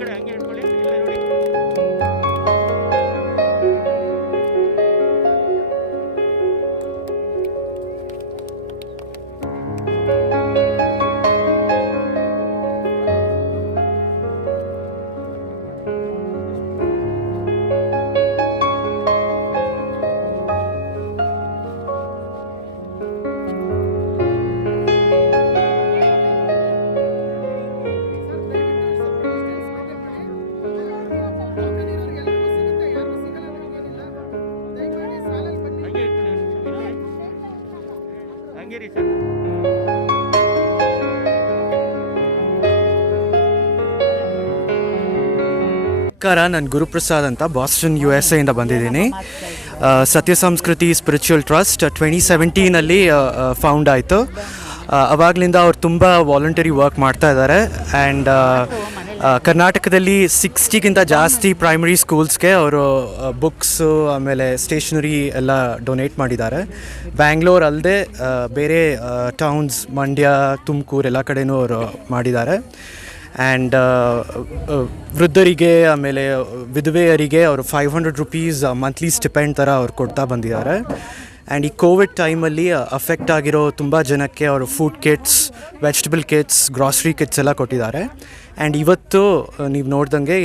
ಕಡೆ ಹಂಗೆ ಇಟ್ಕೊಳ್ಳಿ. ಇಲ್ಲ ನೋಡಿ. ನಮಸ್ಕಾರ, ನಾನು ಗುರುಪ್ರಸಾದ್ ಅಂತ ಬಾಸ್ಟನ್ USA ಇಂದ ಬಂದಿದ್ದೀನಿ. ಸತ್ಯ ಸಂಸ್ಕೃತಿ ಸ್ಪಿರಿಚುವಲ್ ಟ್ರಸ್ಟ್ 2017 ಫೌಂಡ್ ಆಯಿತು. ಅವಾಗಲಿಂದ ಅವ್ರು ತುಂಬ ವಾಲಂಟರಿ ವರ್ಕ್ ಮಾಡ್ತಾ ಇದ್ದಾರೆ. ಆ್ಯಂಡ್ ಕರ್ನಾಟಕದಲ್ಲಿ 60ಗಿಂತ ಜಾಸ್ತಿ ಪ್ರೈಮರಿ ಸ್ಕೂಲ್ಸ್ಗೆ ಅವರು ಬುಕ್ಸು ಆಮೇಲೆ ಸ್ಟೇಷನರಿ ಎಲ್ಲ ಡೊನೇಟ್ ಮಾಡಿದ್ದಾರೆ. ಬ್ಯಾಂಗ್ಳೂರ್ ಅಲ್ಲದೆ ಬೇರೆ ಟೌನ್ಸ್, ಮಂಡ್ಯ, ತುಮಕೂರು ಎಲ್ಲ ಕಡೆಯೂ ಅವರು ಮಾಡಿದ್ದಾರೆ. ಆ್ಯಂಡ್ ವೃದ್ಧರಿಗೆ ಆಮೇಲೆ ವಿಧವೆಯರಿಗೆ ಅವರು 500 ರೂಪೀಸ್ ಮಂತ್ಲಿ ಸ್ಟಿಪೆಂಡ್ ಥರ ಅವ್ರು ಕೊಡ್ತಾ ಬಂದಿದ್ದಾರೆ. ಆ್ಯಂಡ್ ಈ ಕೋವಿಡ್ ಟೈಮಲ್ಲಿ ಅಫೆಕ್ಟ್ ಆಗಿರೋ ತುಂಬ ಜನಕ್ಕೆ ಅವರು food kits, vegetable kits, grocery kits ಎಲ್ಲ ಕೊಟ್ಟಿದ್ದಾರೆ. ಆ್ಯಂಡ್ ಇವತ್ತು ನೀವು ನೋಡ್ದಂಗೆ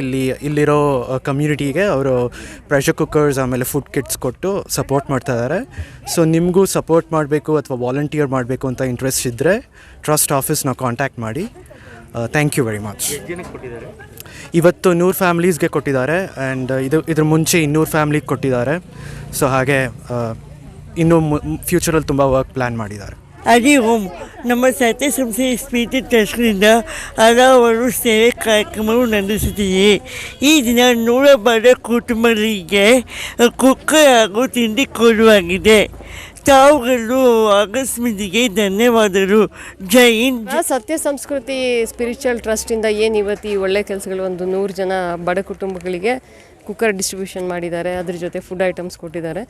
ಇಲ್ಲಿರೋ ಕಮ್ಯುನಿಟಿಗೆ ಅವರು ಪ್ರೆಷರ್ ಕುಕ್ಕರ್ಸ್ ಆಮೇಲೆ ಫುಡ್ ಕಿಟ್ಸ್ ಕೊಟ್ಟು ಸಪೋರ್ಟ್ ಮಾಡ್ತಾ ಇದ್ದಾರೆ. ಸೊ ನಿಮಗೂ ಸಪೋರ್ಟ್ ಮಾಡಬೇಕು ಅಥವಾ ವಾಲಂಟಿಯರ್ ಮಾಡಬೇಕು ಅಂತ ಇಂಟ್ರೆಸ್ಟ್ ಇದ್ದರೆ ಟ್ರಸ್ಟ್ ಆಫೀಸ್ನ ಕಾಂಟ್ಯಾಕ್ಟ್ ಮಾಡಿ. Thank you very much. ಇವತ್ತು 100 ಫ್ಯಾಮಿಲೀಸ್ಗೆ ಕೊಟ್ಟಿದ್ದಾರೆ. ಆ್ಯಂಡ್ ಇದ್ರ ಮುಂಚೆ 200 ಫ್ಯಾಮಿಲಿಗೆ ಕೊಟ್ಟಿದ್ದಾರೆ. ಸೊ ಹಾಗೆ ಇನ್ನೂ ಫ್ಯೂಚರಲ್ಲಿ ತುಂಬ ವರ್ಕ್ ಪ್ಲ್ಯಾನ್ ಮಾಡಿದ್ದಾರೆ. ಹರಿ ಓಂ. ನಮ್ಮ ಸತ್ಯ ಸಂಸ್ಥೆ ಸ್ಫೂರ್ತಿ ಟ್ರಸ್ಟ್ನಿಂದ ಹಲವಾರು ಸೇವೆ ಕಾರ್ಯಕ್ರಮಗಳು ನಡೆಸುತ್ತಿದೆ. ಈ ದಿನ 100 ಬಡ ಕುಟುಂಬಗಳಿಗೆ ಕುಕ್ಕರ್ ಹಾಗೂ ತಿಂಡಿ ಕೊಡುವಾಗಿದೆ. ತಾವುಗಳು ಅಕಸ್ಮಿತಿಗೆ ಧನ್ಯವಾದಗಳು. ಜೈ ಹಿಂದ್. ಸತ್ಯ ಸಂಸ್ಕೃತಿ ಸ್ಪಿರಿಚುವಲ್ ಟ್ರಸ್ಟಿಂದ ಏನು ಇವತ್ತು ಈ ಒಳ್ಳೆ ಕೆಲಸಗಳು, ಒಂದು 100 ಜನ ಬಡ ಕುಟುಂಬಗಳಿಗೆ ಕುಕ್ಕರ್ ಡಿಸ್ಟ್ರಿಬ್ಯೂಷನ್ ಮಾಡಿದ್ದಾರೆ. ಅದ್ರ ಜೊತೆ ಫುಡ್ ಐಟಮ್ಸ್ ಕೊಟ್ಟಿದ್ದಾರೆ.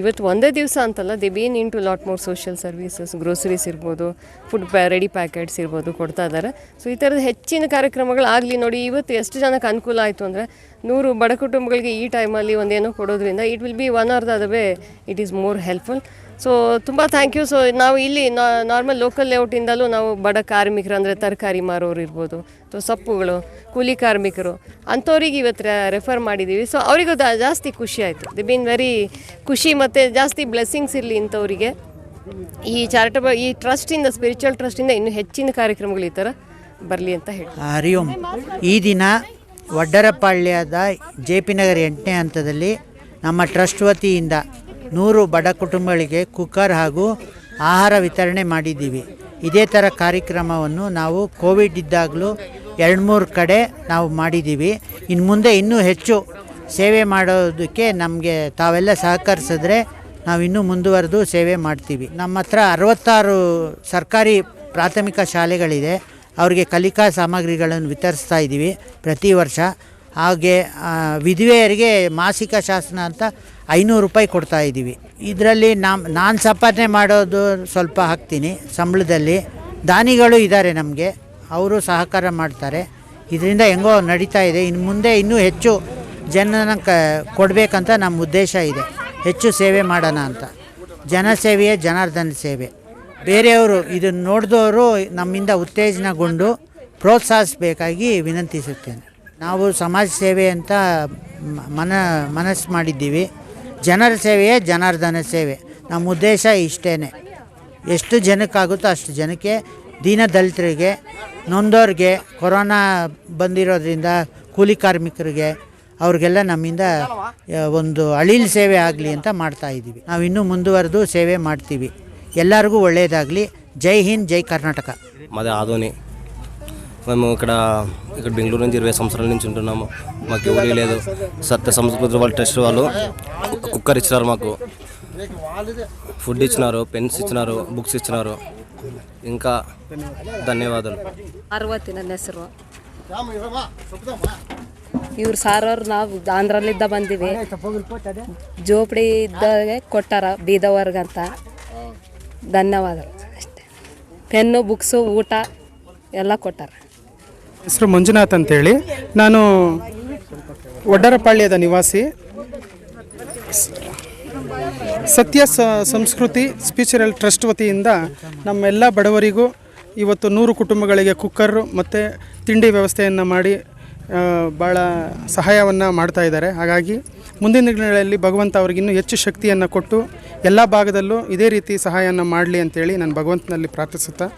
ಇವತ್ತು ಒಂದೇ ದಿವಸ ಅಂತಲ್ಲ, they been into lot more social services, groceries ಇರ್ಬೋದು, ಫುಡ್ ರೆಡಿ ಪ್ಯಾಕೆಟ್ಸ್ ಇರ್ಬೋದು ಕೊಡ್ತಾ ಇದ್ದಾರೆ. ಸೊ ಈ ಥರದ ಹೆಚ್ಚಿನ ಕಾರ್ಯಕ್ರಮಗಳು ಆಗಲಿ. ನೋಡಿ ಇವತ್ತು ಎಷ್ಟು ಜನಕ್ಕೆ ಅನುಕೂಲ ಆಯಿತು ಅಂದರೆ 100 ಬಡ ಕುಟುಂಬಗಳಿಗೆ ಈ ಟೈಮಲ್ಲಿ ಒಂದೇನೋ ಕೊಡೋದ್ರಿಂದ it will be one are the way it is more helpful. So ತುಂಬ ಥ್ಯಾಂಕ್ ಯು. ಸೊ ನಾವು ಇಲ್ಲಿ ನಾರ್ಮಲ್ ಲೋಕಲ್ ಲೇಔಟಿಂದಲೂ ನಾವು ಬಡ ಕಾರ್ಮಿಕರು ಅಂದರೆ ತರಕಾರಿ ಮಾರೋರು ಇರ್ಬೋದು, ಅಥವಾ ಸೊಪ್ಪುಗಳು, ಕೂಲಿ ಕಾರ್ಮಿಕರು ಅಂಥವ್ರಿಗೆ ಇವತ್ತು ರೆಫರ್ ಮಾಡಿದ್ದೀವಿ. ಸೊ ಅವರಿಗೂ ಜಾಸ್ತಿ ಖುಷಿ ಆಯಿತು. ದಿ ಬೀನ್ ವೆರಿ ಖುಷಿ ಮತ್ತು ಜಾಸ್ತಿ ಬ್ಲೆಸ್ಸಿಂಗ್ಸ್ ಇರಲಿ ಇಂಥವರಿಗೆ. ಈ ಟ್ರಸ್ಟಿಂದ, ಸ್ಪಿರಿಚುವಲ್ ಟ್ರಸ್ಟಿಂದ ಇನ್ನೂ ಹೆಚ್ಚಿನ ಕಾರ್ಯಕ್ರಮಗಳು ಈ ಥರ ಬರಲಿ ಅಂತ ಹೇಳಿ. ಹರಿ ಓಂ. ಈ ದಿನ ವಡ್ಡರಪಾಳ್ಯದ JP ನಗರ 8ನೇ ಹಂತದಲ್ಲಿ ನಮ್ಮ ಟ್ರಸ್ಟ್ ವತಿಯಿಂದ 100 ಬಡ ಕುಟುಂಬಗಳಿಗೆ ಕುಕ್ಕರ್ ಹಾಗೂ ಆಹಾರ ವಿತರಣೆ ಮಾಡಿದ್ದೀವಿ. ಇದೇ ಥರ ಕಾರ್ಯಕ್ರಮವನ್ನು ನಾವು ಕೋವಿಡ್ ಇದ್ದಾಗಲೂ 2-3 ಕಡೆ ನಾವು ಮಾಡಿದ್ದೀವಿ. ಇನ್ನು ಮುಂದೆ ಇನ್ನೂ ಹೆಚ್ಚು ಸೇವೆ ಮಾಡೋದಕ್ಕೆ ನಮಗೆ ತಾವೆಲ್ಲ ಸಹಕರಿಸಿದ್ರೆ ನಾವು ಇನ್ನೂ ಮುಂದುವರೆದು ಸೇವೆ ಮಾಡ್ತೀವಿ. ನಮ್ಮ ಹತ್ರ 66 ಸರ್ಕಾರಿ ಪ್ರಾಥಮಿಕ ಶಾಲೆಗಳಿದೆ. ಅವರಿಗೆ ಕಲಿಕಾ ಸಾಮಗ್ರಿಗಳನ್ನು ವಿತರಿಸ್ತಾ ಇದ್ದೀವಿ ಪ್ರತಿ ವರ್ಷ. ಹಾಗೆ ವಿಧವೆಯರಿಗೆ ಮಾಸಿಕ ಶಾಸನ ಅಂತ 500 ರೂಪಾಯಿ ಕೊಡ್ತಾ ಇದ್ದೀವಿ. ಇದರಲ್ಲಿ ನಾನು ಸಂಪಾದನೆ ಮಾಡೋದು ಸ್ವಲ್ಪ ಹಾಕ್ತೀನಿ ಸಂಬಳದಲ್ಲಿ. ದಾನಿಗಳು ಇದ್ದಾರೆ ನಮಗೆ, ಅವರು ಸಹಕಾರ ಮಾಡ್ತಾರೆ. ಇದರಿಂದ ಹೆಂಗೋ ನಡೀತಾ ಇದೆ. ಇನ್ನು ಮುಂದೆ ಇನ್ನೂ ಹೆಚ್ಚು ಜನನ ಕೊಡಬೇಕಂತ ನಮ್ಮ ಉದ್ದೇಶ ಇದೆ. ಹೆಚ್ಚು ಸೇವೆ ಮಾಡೋಣ ಅಂತ. ಜನಸೇವೆಯೇ ಜನಾರ್ದನ ಸೇವೆ. ಬೇರೆಯವರು ಇದನ್ನು ನೋಡಿದವರು ನಮ್ಮಿಂದ ಉತ್ತೇಜನಗೊಂಡು ಪ್ರೋತ್ಸಾಹಿಸಬೇಕಾಗಿ ವಿನಂತಿಸುತ್ತೇನೆ. ನಾವು ಸಮಾಜ ಸೇವೆ ಅಂತ ಮನಸ್ಸು ಮಾಡಿದ್ದೀವಿ. ಜನರ ಸೇವೆಯೇ ಜನಾರ್ದನ ಸೇವೆ. ನಮ್ಮ ಉದ್ದೇಶ ಇಷ್ಟೇ. ಎಷ್ಟು ಜನಕ್ಕಾಗುತ್ತೋ ಅಷ್ಟು ಜನಕ್ಕೆ, ದೀನದಲಿತರಿಗೆ, ನೊಂದೋರಿಗೆ, ಕೊರೋನಾ ಬಂದಿರೋದ್ರಿಂದ ಕೂಲಿ ಕಾರ್ಮಿಕರಿಗೆ, ಅವ್ರಿಗೆಲ್ಲ ನಮ್ಮಿಂದ ಒಂದು ಅಳಿಲು ಸೇವೆ ಆಗಲಿ ಅಂತ ಮಾಡ್ತಾಯಿದ್ದೀವಿ. ನಾವು ಇನ್ನೂ ముందువರೆದು సేవ ಮಾಡ್ತೀವಿ. ಎಲ್ಲರಿಗೂ ఒళ్ళేదాగలి. జై హింద్, జై కర్ణాటక. మాది ఆదోని. మేము ఇక్కడ బెంగళూరు నుంచి 20 సంవత్సరాల నుంచి ఉంటున్నాము. మాకు ఎవరీ లేదు. సత్య సంస్కృతి వాళ్ళ ట్రస్ట్ వాళ్ళు కుక్కర్ ఇచ్చినారు, మాకు ఫుడ్ ఇచ్చినారు, పెన్స్ ఇచ్చినారు, బుక్స్ ఇచ్చినారు. ఇంకా ధన్యవాదాలు. ಪಾರ್ವತಿ ನನ್ನ ಹೆಸರು. ಇವ್ರು ಸಾರವ್ರು ನಾವು ಆಂಧ್ರಲ್ಲಿದ್ದ ಬಂದಿವಿ. ಜೋಪಡಿ ಇದ್ದಾಗೆ ಕೊಟ್ಟಾರ ಬೀದವರ್ಗಂತ. ಧನ್ಯವಾದಗಳು ಅಷ್ಟೇ. ಪೆನ್ನು, ಬುಕ್ಸು, ಊಟ ಎಲ್ಲ ಕೊಟ್ಟಾರ. ಹೆಸರು ಮಂಜುನಾಥ್ ಅಂತೇಳಿ. ನಾನು ವಡ್ಡರಪಾಳ್ಯದ ನಿವಾಸಿ. ಸತ್ಯ ಸಂಸ್ಕೃತಿ ಸ್ಪಿರಿಚುವಲ್ ಟ್ರಸ್ಟ್ ವತಿಯಿಂದ ನಮ್ಮೆಲ್ಲ ಬಡವರಿಗೂ ಇವತ್ತು 100 ಕುಟುಂಬಗಳಿಗೆ ಕುಕ್ಕರು ಮತ್ತು ತಿಂಡಿ ವ್ಯವಸ್ಥೆಯನ್ನು ಮಾಡಿ ಭಾಳ ಸಹಾಯವನ್ನು ಮಾಡ್ತಾ ಇದ್ದಾರೆ. ಹಾಗಾಗಿ ಮುಂದಿನ ದಿನಗಳಲ್ಲಿ ಭಗವಂತ ಅವ್ರಿಗೆ ಇನ್ನೂ ಹೆಚ್ಚು ಶಕ್ತಿಯನ್ನು ಕೊಟ್ಟು ಎಲ್ಲ ಭಾಗದಲ್ಲೂ ಇದೇ ರೀತಿ ಸಹಾಯವನ್ನು ಮಾಡಲಿ ಅಂತೇಳಿ ನಾನು ಭಗವಂತನಲ್ಲಿ ಪ್ರಾರ್ಥಿಸುತ್ತಾ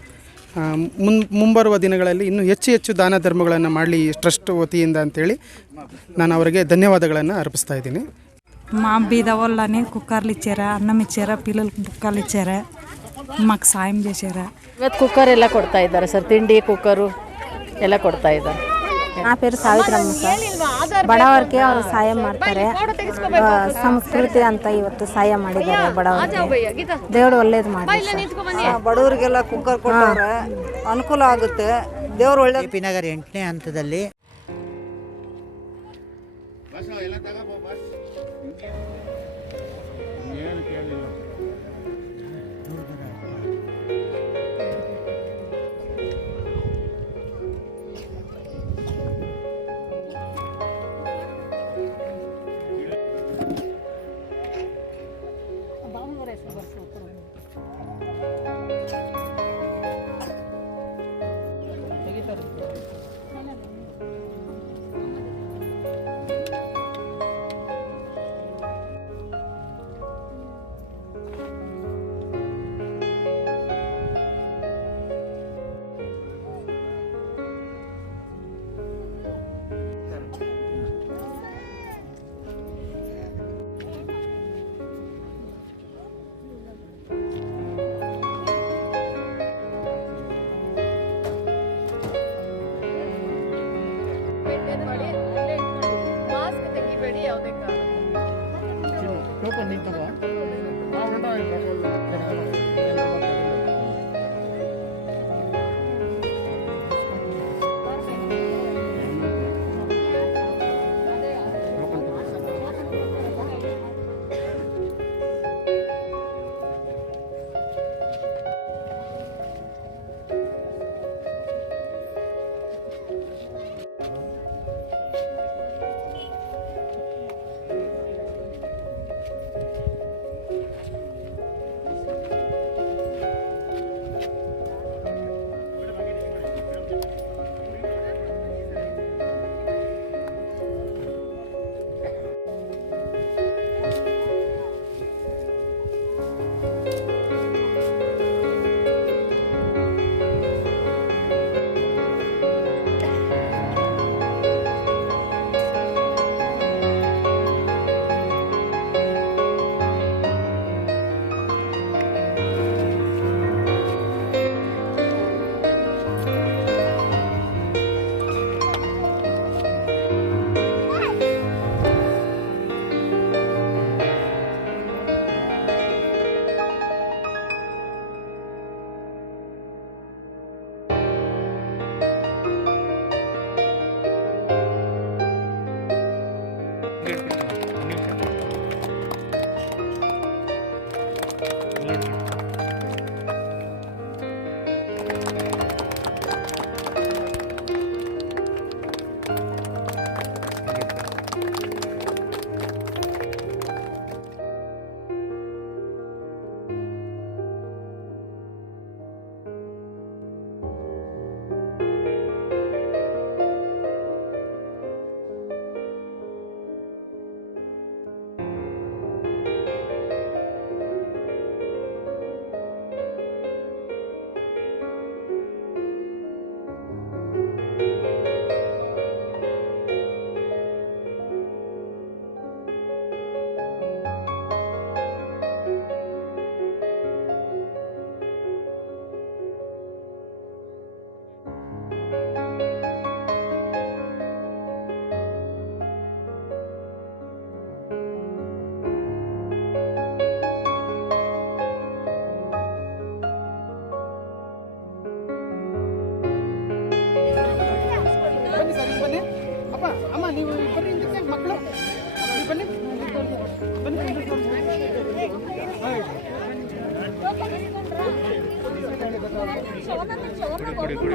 ಮುಂಬರುವ ದಿನಗಳಲ್ಲಿ ಇನ್ನೂ ಹೆಚ್ಚು ದಾನ ಧರ್ಮಗಳನ್ನು ಮಾಡಲಿ ಈ ಟ್ರಸ್ಟ್ ವತಿಯಿಂದ ಅಂತೇಳಿ ನಾನು ಅವರಿಗೆ ధన్యవాదాలను అర్పిస్తా ఇದ್ದೀನಿ. మా బీద వాళ్ళని కుక్కర్లు ఇచ్చారా, అన్నం ఇచ్చారా, పిల్లలకు బుక్కలు ఇచ్చారా, మాకు సాయం చేశారా. ಇವತ್ತು ಕುಕ್ಕರ್ ಎಲ್ಲ ಕೊಡ್ತಾ ಇದ್ದಾರೆ ಸರ್, ತಿಂಡಿ ಕುಕ್ಕರು ಎಲ್ಲ ಕೊಡ್ತಾ ಇದ್ದಾರೆ. నా పేరు సావిత్రమ్మ సార్. ಬಡವರಿಗೆ ಅವರು ಸಹಾಯ ಮಾಡ್ತಾರೆ. ಸಂಸ್ಕೃತಿ ಅಂತ ಇವತ್ತು ಸಹಾಯ ಮಾಡಿದ್ದಾರೆ ಬಡವರಿಗೆ. ದೇವರು ಒಳ್ಳೇದು ಮಾಡಿ. ಬಡವರಿಗೆಲ್ಲ ಕುಕ್ಕರ್ ಕೊಟ್ಟವ್ರೆ, ಅನುಕೂಲ ಆಗುತ್ತೆ. ದೇವರು ಒಳ್ಳೆ. ಜೆ ಪಿ ನಗರ 8ನೇ ಹಂತದಲ್ಲಿ ಮಾಸ್ಕ್ ತೆಗಿಬೇಡಿ ಯಾವುದೇ ಕಾರಣ. ಕೊಡಿ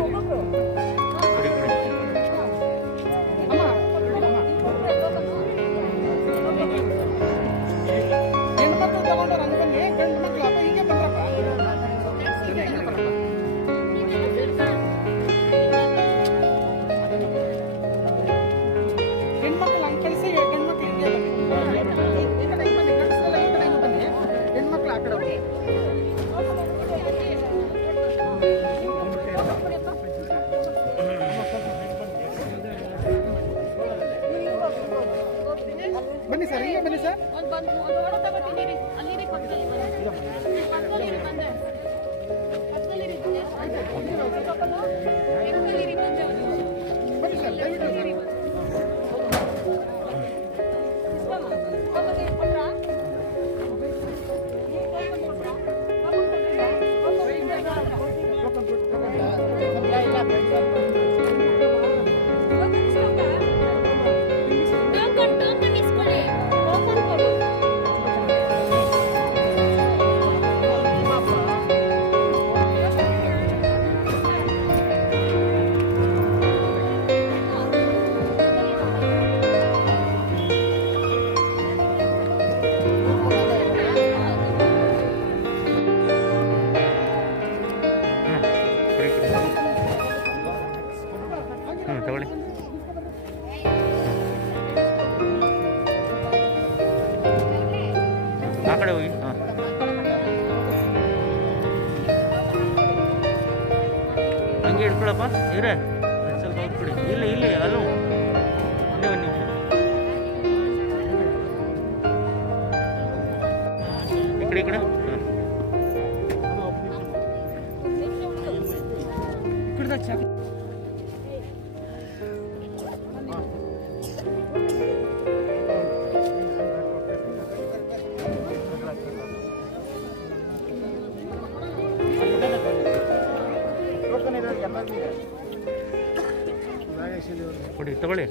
ಬನ್ನಿ ಸರ್, ಇಲ್ಲೇ ಬನ್ನಿ ಸರ್. ಬನ್ನಿ ಸರ್, ದಯವಿಟ್ಟು ಸರ್. ತಗೊಳ್ಳಿ. ಆ ಕಡೆ ಹೋಗಿ. ಹಾಂ, ಹಂಗೆ ಇಟ್ಕೊಳಪ್ಪ ಇವ್ರೆ, ಸ್ವಲ್ಪ ಹೋಗ್ಬಿಡಿ. ಇಲ್ಲಿ ಅಲ್ಲೂ ಒಂದೇ ಒಂದು ನಿಮಿಷ. ಈ ಕಡೆ ಕೊಡಿ, ತಗೊಳ್ಳಿ.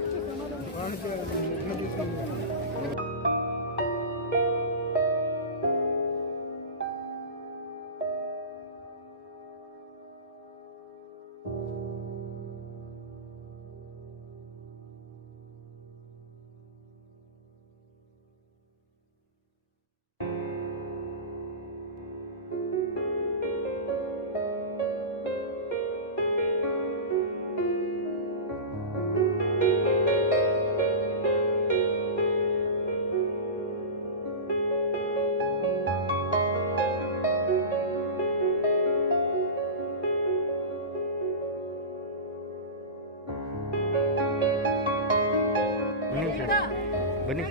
ಬನ್ನಿ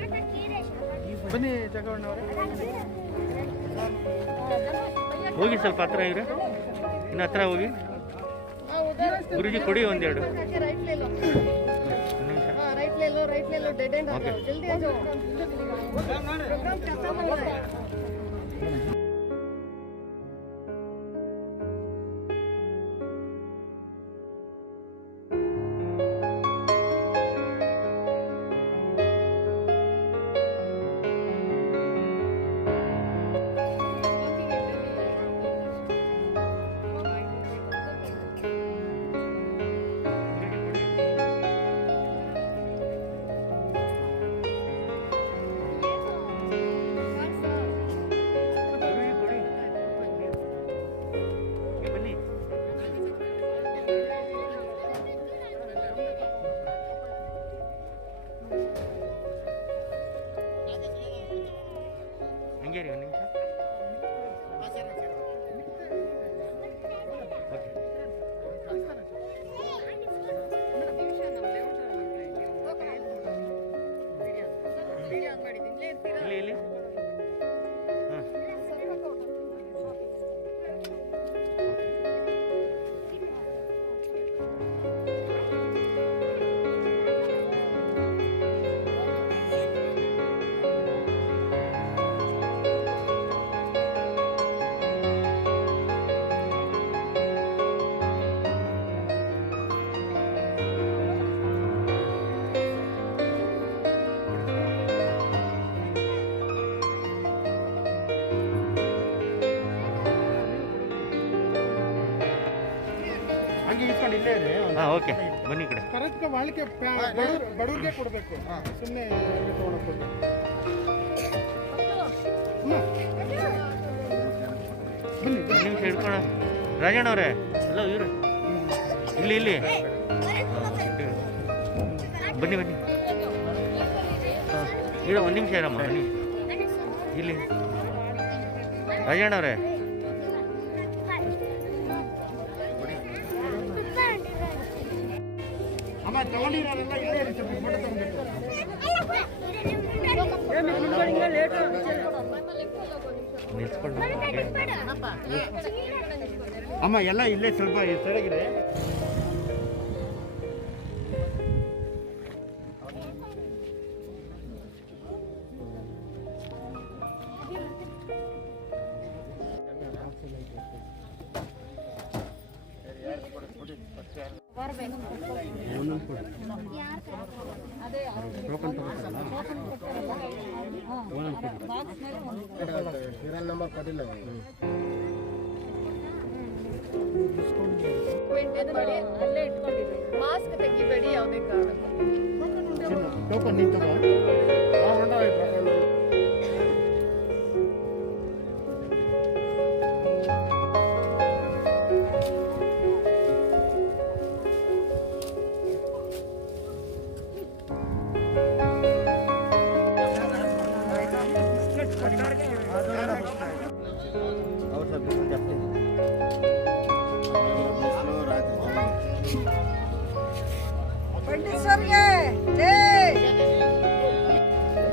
ಬನ್ನಿ ಜಗವಣ್ಣವ್ರೆ, ಹೋಗಿ ಸ್ವಲ್ಪ ಹತ್ರ ಇವ್ರೆ, ಇನ್ನು ಹತ್ರ ಹೋಗಿ. ಗುರುಜಿ ಕೊಡಿ ಒಂದೆರಡು. ಹಂಗೆ ರೀ, ಒಂದು ನಿಮಿಷ. ಇಲ್ಲಿ ಹಾಂ, ಹಂಗೆ ಇಟ್ಕೊಂಡು ಇಲ್ಲೇ ಇರಿ. ಹಾಂ, ಓಕೆ, ಬನ್ನಿ ಈ ಕಡೆ. ಕರೆಕ್ಟ್ ಬಾಳಿಕೆ ಬಡವ್ರಿಗೆ ಕೊಡಬೇಕು, ಸುಮ್ಮನೆ ತೊಗೊಳಕ್ಕೆ ಒಂದು ನಿಮಿಷ ಹಿಡ್ಕೊಳ. ರಾಜಣ್ಣ ಅವರೇ, ಅಲ್ಲ ಇವ್ರು ಇಲ್ಲಿ ಬನ್ನಿ ಬನ್ನಿ. ಹಾಂ, ಇರೋ ಒಂದು ನಿಮಿಷ ಇರಮ್ಮ, ಬನ್ನಿ ಇಲ್ಲಿ. ರಾಜಣ್ಣ ಅವರೇ, ಅಮ್ಮ ತಗೊಂಡಿರೋರೆಲ್ಲ ಇಲ್ಲೇ ಇರಿ, ಫೋಟೋ ತಗೊಂಡ್ಬೇಕು. ಅಮ್ಮ ಎಲ್ಲ ಇಲ್ಲೇ ಸ್ವಲ್ಪ ಸರಿಯಾಗಿದೆ. ಮಾಸ್ಕ್ ತೆಗಿಬೇಡಿ ಯಾವುದೇ ಕಾರಣಕ್ಕೂ.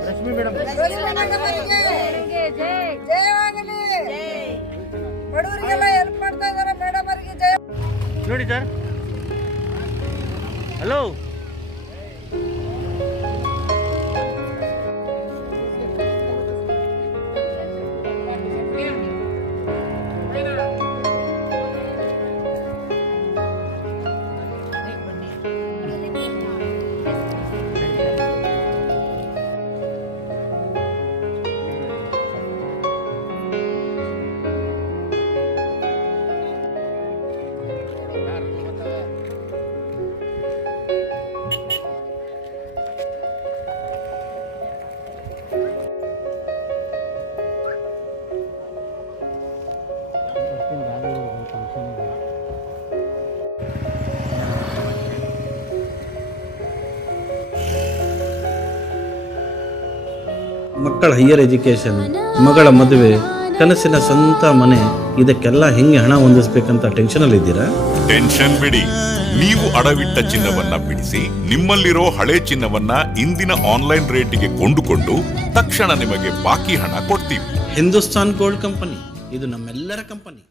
ರಶ್ಮಿ ಮೇಡಮ್ ಬಡವರಿಗೆಲ್ಲ ಹೆಲ್ಪ್ ಮಾಡ್ತಾ ಇದ್ದಾರೆ ಮೇಡಮ್ ಅವರಿಗೆ ಜಯ. ನೋಡಿ ಸರ್. ಹಲೋ ಮಕ್ಕಳ ಹೈಯರ್ ಎಜುಕೇಷನ್, ಮಗಳ ಮದುವೆ, ಕನಸಿನ ಸ್ವಂತ ಮನೆ, ಇದಕ್ಕೆಲ್ಲ ಹೆಂಗೆ ಹಣ ಹೊಂದಿಸ್ಬೇಕಂತ ಟೆನ್ಷನಲ್ಲಿ ಇದ್ದೀರಾ? ಟೆನ್ಷನ್ ಬಿಡಿ. ನೀವು ಅಡವಿಟ್ಟ ಚಿನ್ನವನ್ನ ಬಿಡಿಸಿ ನಿಮ್ಮಲ್ಲಿರೋ ಹಳೆ ಚಿನ್ನವನ್ನ ಇಂದಿನ ಆನ್ಲೈನ್ ರೇಟಿಗೆ ಕೊಂಡುಕೊಂಡು ತಕ್ಷಣ ನಿಮಗೆ ಬಾಕಿ ಹಣ ಕೊಡ್ತೀವಿ. ಹಿಂದೂಸ್ತಾನ್ ಗೋಲ್ಡ್ ಕಂಪನಿ, ಇದು ನಮ್ಮೆಲ್ಲರ ಕಂಪನಿ.